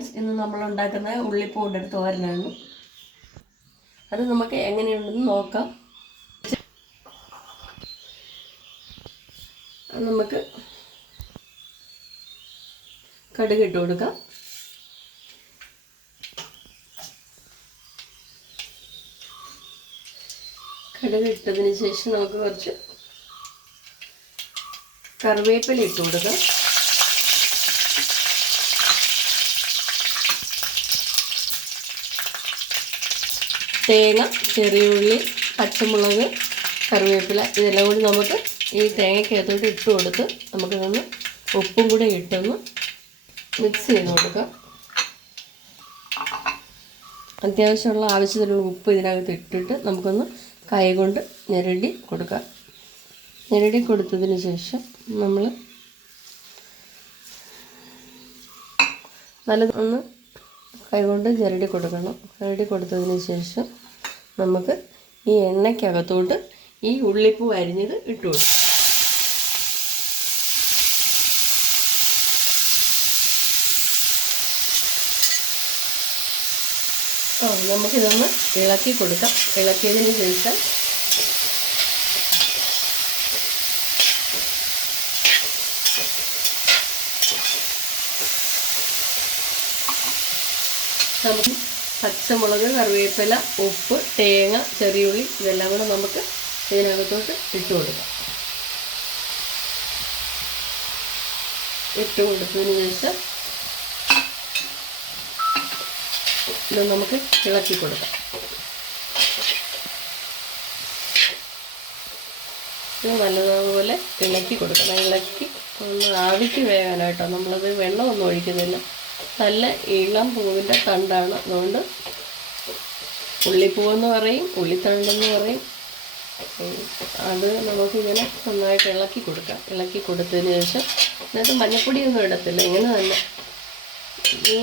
Friends, ഇന്ന് നമ്മൾ ഉണ്ടാക്കുന്ന ഉള്ളിപ്പൂണ്ടൊരു തോരനാണ്. അത് നമുക്ക് എങ്ങനെയുണ്ടെന്ന് നോക്കാം. നമുക്ക് കടുക് ഇട്ട് കൊടുക്കാം. കടുക് ഇട്ടതിന് ശേഷം നമുക്ക് കുറച്ച് കറിവേപ്പില ഇട്ട് കൊടുക്കാം. തേങ്ങ, ചെറിയുള്ളി, പച്ചമുളക്, കറിവേപ്പില ഇതെല്ലാം കൂടി നമുക്ക് ഈ തേങ്ങയ്ക്കകത്തോട്ട് ഇട്ട് കൊടുത്ത് നമുക്കിതൊന്ന് ഉപ്പും കൂടെ ഇട്ടൊന്ന് മിക്സ് ചെയ്ത് കൊടുക്കാം. അത്യാവശ്യമുള്ള ആവശ്യത്തിനുള്ള ഉപ്പ് ഇതിനകത്ത് ഇട്ടിട്ട് നമുക്കൊന്ന് കൈ കൊണ്ട് ഞെരടി കൊടുക്കാം. ഞെരടി കൊടുത്തതിന് ശേഷം നമ്മൾ നല്ലതൊന്ന് കൈകൊണ്ട് ഞെരടി കൊടുക്കണം. ഞെരടി കൊടുത്തതിന് ശേഷം നമുക്ക് ഈ എണ്ണയ്ക്കകത്തോട്ട് ഈ ഉള്ളിപ്പൂ അരിഞ്ഞത് ഇട്ട് കൊടുക്കും. നമുക്കിതൊന്ന് ഇളക്കി കൊടുക്കാം. ഇളക്കിയതിന് ശേഷം നമുക്ക് പച്ചമുളക്, കറിവേപ്പില, ഉപ്പ്, തേങ്ങ, ചെറിയുള്ളി ഇതെല്ലാം കൂടെ നമുക്ക് ഇതിനകത്തോട്ട് ഇട്ട് കൊടുക്കാം. ഇട്ട് കൊടുത്തതിന് ശേഷം ഇത് നമുക്ക് ഇളക്കി കൊടുക്കാം. ഇത് നല്ലതുപോലെ ഇളക്കി കൊടുക്കണം. ഇളക്കി ഒന്ന് ആവിക്ക് വേകാനായിട്ടോ. നമ്മളത് വെള്ളമൊന്നും ഒഴിക്കുന്നില്ല. നല്ല ഇളം പൂവിൻ്റെ തണ്ടാണ്. അതുകൊണ്ട് ഉള്ളിപ്പൂവെന്ന് പറയും, ഉള്ളിത്തണ്ടെന്ന് പറയും. അത് നമുക്കിങ്ങനെ നന്നായിട്ട് ഇളക്കി കൊടുക്കാം. ഇളക്കി കൊടുത്തതിന് ശേഷം ഇതിനകത്ത് മഞ്ഞപ്പൊടിയൊന്നും ഇടത്തില്ല. ഇങ്ങനെ തന്നെ ഈ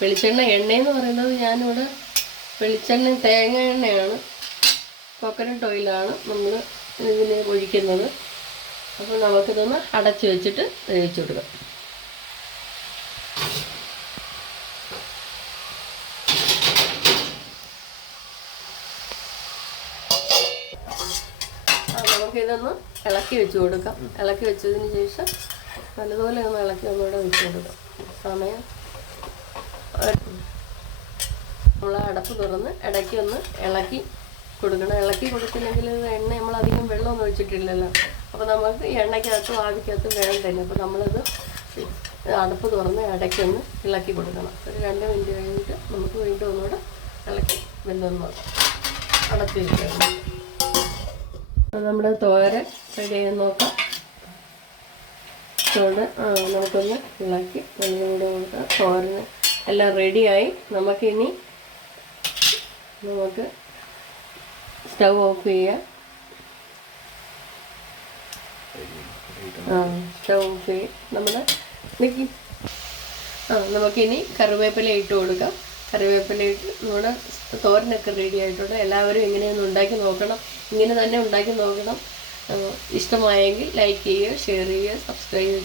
വെളിച്ചെണ്ണ എണ്ണയെന്ന് പറയുന്നത് ഞാനിവിടെ വെളിച്ചെണ്ണ തേങ്ങ എണ്ണയാണ്, കോക്കനട്ട് ഓയിലാണ് നമ്മൾ ഇതിന് ഒഴിക്കുന്നത്. അപ്പോൾ നമുക്കിതൊന്ന് അടച്ച് വെച്ചിട്ട് വേവിച്ച് കൊടുക്കാം. നമുക്കിതൊന്ന് ഇളക്കി വെച്ച് കൊടുക്കാം. ഇളക്കി വെച്ചതിന് ശേഷം നല്ലതുപോലെ ഒന്ന് ഇളക്കി ഒന്നുകൂടെ വെച്ച് കൊടുക്കാം. സമയം നമ്മൾ അടപ്പ് തുറന്ന് ഇടയ്ക്ക് ഒന്ന് ഇളക്കി കൊടുക്കണം. ഇളക്കി കൊടുത്തില്ലെങ്കിൽ എണ്ണ നമ്മളധികം വെള്ളമൊന്നും ഒഴിച്ചിട്ടില്ലല്ലോ. അപ്പോൾ നമുക്ക് ഈ എണ്ണയ്ക്കകത്തും ആവിക്കകത്തും വേണ്ടല്ലോ. അപ്പോൾ നമ്മളത് അടപ്പ് തുറന്ന് ഇടയ്ക്കൊന്ന് ഇളക്കി കൊടുക്കണം. ഒരു 2 മിനിറ്റ് കഴിഞ്ഞിട്ട് നമുക്ക് വീണ്ടും ഒന്നുകൂടെ ഇളക്കി വെന്തൊന്ന് അടച്ച് വയ്ക്കണം. നമ്മുടെ തോരൻ റെഡി ആയി നോക്കാം. നമുക്കൊന്ന് ഇളക്കി വെള്ളം കൂടെ കൊടുക്കാം. തോരന് എല്ലാം റെഡിയായി. നമുക്ക് സ്റ്റൗ ഓഫ് ചെയ്യാം. സ്റ്റൗ ഓഫ് ചെയ്യും. നമുക്കിനി കറിവേപ്പില ഇട്ട് കൊടുക്കാം. കറിവേപ്പില ഇട്ട് നമ്മുടെ തോരനൊക്കെ റെഡി ആയിട്ടുണ്ട്. എല്ലാവരും ഇങ്ങനെയൊന്ന് ഉണ്ടാക്കി നോക്കണം. ഇങ്ങനെ തന്നെ ഉണ്ടാക്കി നോക്കണം. ഇഷ്ടമായെങ്കിൽ ലൈക്ക് ചെയ്യുക, ഷെയർ ചെയ്യുക, സബ്സ്ക്രൈബ് ചെയ്യുക.